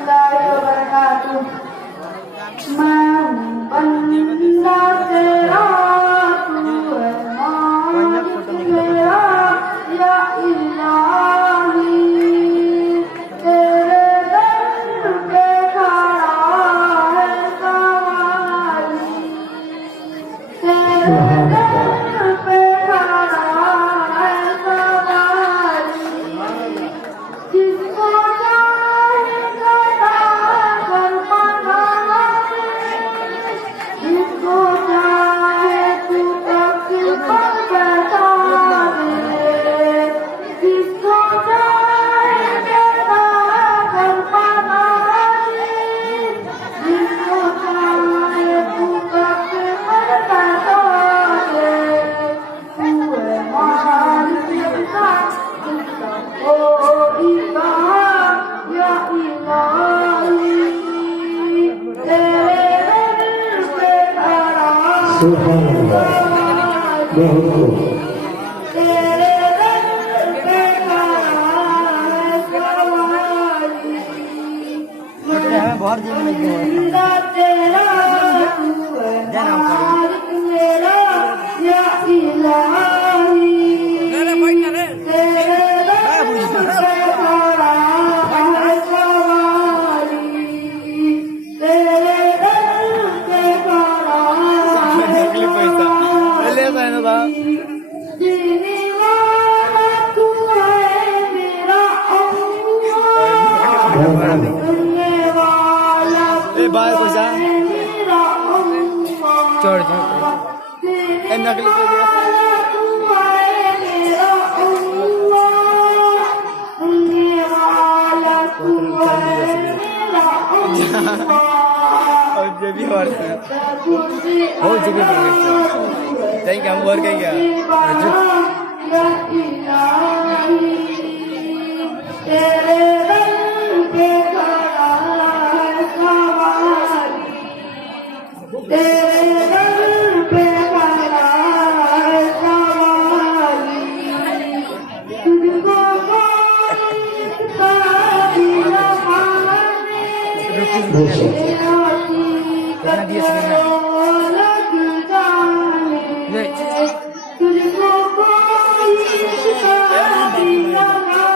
warahmatullahi wabarakatuh. मैं बंदा तेरा, तू है मालिक मेरा, या इलाही तेरे दर पे खड़ा है सवारी, तेरे दर पे खड़ा है सवारी, जिसको चाहे गदा कर मना दे, जिसको चाहे तू तख्त पर बैठा दे, जिसको चाहे गदा कर मना दे, जिसको चाहे तू तख्त पर बैठा दे, तू है मालिक का जिसका कोई कहा या इलाही तेरे दर पे खड़ा सुभान अल्लाह। बहुत खूब। तेरे दर पे खड़ा है सवारी, बंदा तेरा, तू है मालिक मेरा, या इलाही तेरे दर पे खड़ा है सवारी, तेरे दर पे खड़ा है सवारी, जीने वाला तू है मेरा अल्लाह, मरने वाला तू है मेरा अल्लाह, जीने वाला तू है मेरा अल्लाह, मरने वाला तू है मेरा अल्लाह, हो चुके कहीं काम और कहीं क्या या इलाही तेरे दर पे खड़ा है सवारी, तेरे दर पे खड़ा है सवारी, तुझको कोई साथी न माने, तेरा लग जाने, तुझको कोई साथी न माने,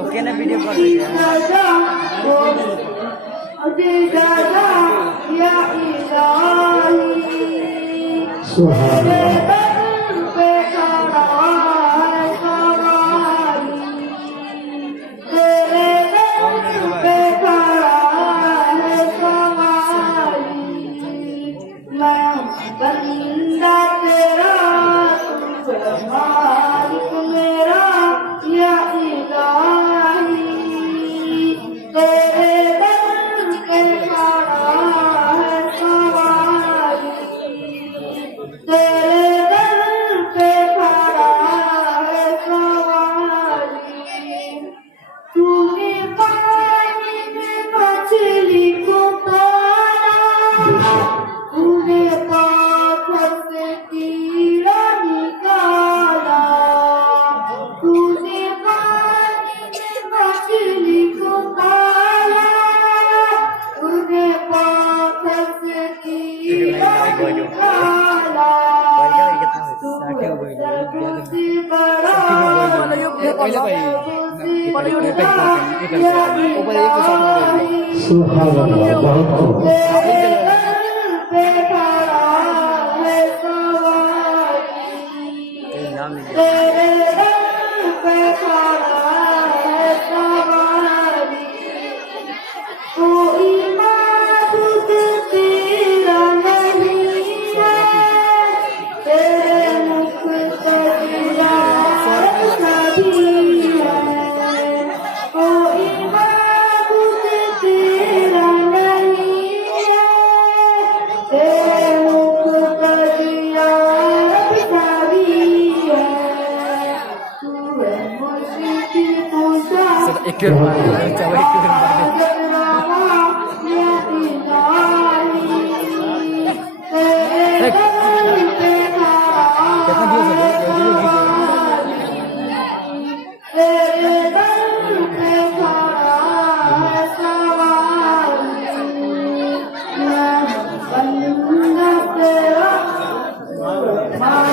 ओके ना वीडियो कॉल सुभान अल्लाह। बंदा तेरा, तू है मालिक मेरा, या इलाही तेरे दर पे खड़ा है सवारी, तेरे दर पे खड़ा है सवारी, तूने पानी में मछली को पाला, तूने पाथर से तीरा निकाला, तूने पानी में मछली को पाला, तूने पाथर से तीरा निकाला, तू सबसे बड़ा, सुभान अल्लाह। बहुत खूब। तेरे दर पे खड़ा है सवारी, तेरे दर पे खड़ा है सवारी, कोई माबूद तेरा नहीं है, तेरे मुख तजिया नबी है, कोई माबूद तेरा नहीं है, तेरे मुख तजिया नबी है, तू है मुश्किल पूछा एक कितना